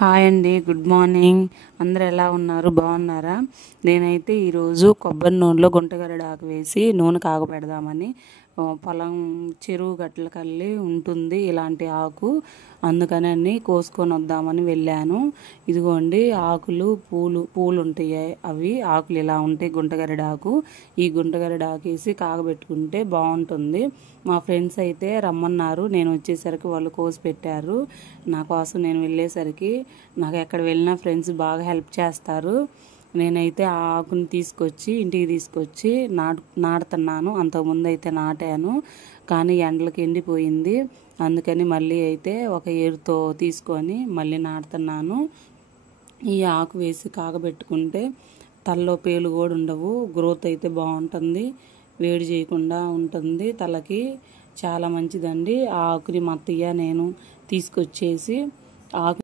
Hi అండి, good morning. అందరు ఎలా ఉన్నారు? బాగున్నారా? నేనైతే ఈరోజు కొబ్బరి నూనెలో గుంటగరడు ఆకు వేసి నూనె కాగపెడదామని పొలం చెరువు గట్ల కల్లి ఉంటుంది ఇలాంటి ఆకు. అందుకని కోసుకొని వద్దామని వెళ్ళాను. ఇదిగోండి ఆకులు, పూలు ఉంటాయి. అవి ఆకులు ఇలా ఉంటాయి. గుంటగరడు ఆకు. ఈ గుంటగరడు ఆకు వేసి కాగబెట్టుకుంటే బాగుంటుంది. మా ఫ్రెండ్స్ అయితే రమ్మన్నారు. నేను వచ్చేసరికి వాళ్ళు కోసి పెట్టారు నా కోసం. నేను వెళ్ళేసరికి నాకు ఎక్కడ వెళ్ళినా ఫ్రెండ్స్ బాగా హెల్ప్ చేస్తారు. నేనైతే ఆ ఆకుని తీసుకొచ్చి ఇంటికి తీసుకొచ్చి నాటుతున్నాను. అంతకుముందు అయితే నాటాను, కానీ ఎండలకి ఎండిపోయింది. అందుకని మళ్ళీ అయితే ఒక ఏరుతో తీసుకొని మళ్ళీ నాటుతున్నాను. ఈ ఆకు వేసి కాగబెట్టుకుంటే తలలో పేలు కూడా ఉండవు. గ్రోత్ అయితే బాగుంటుంది, వేడి చేయకుండా ఉంటుంది. తలకి చాలా మంచిదండి. ఆ ఆకుని మా అత్తయ్య నేను తీసుకొచ్చేసి ఆకు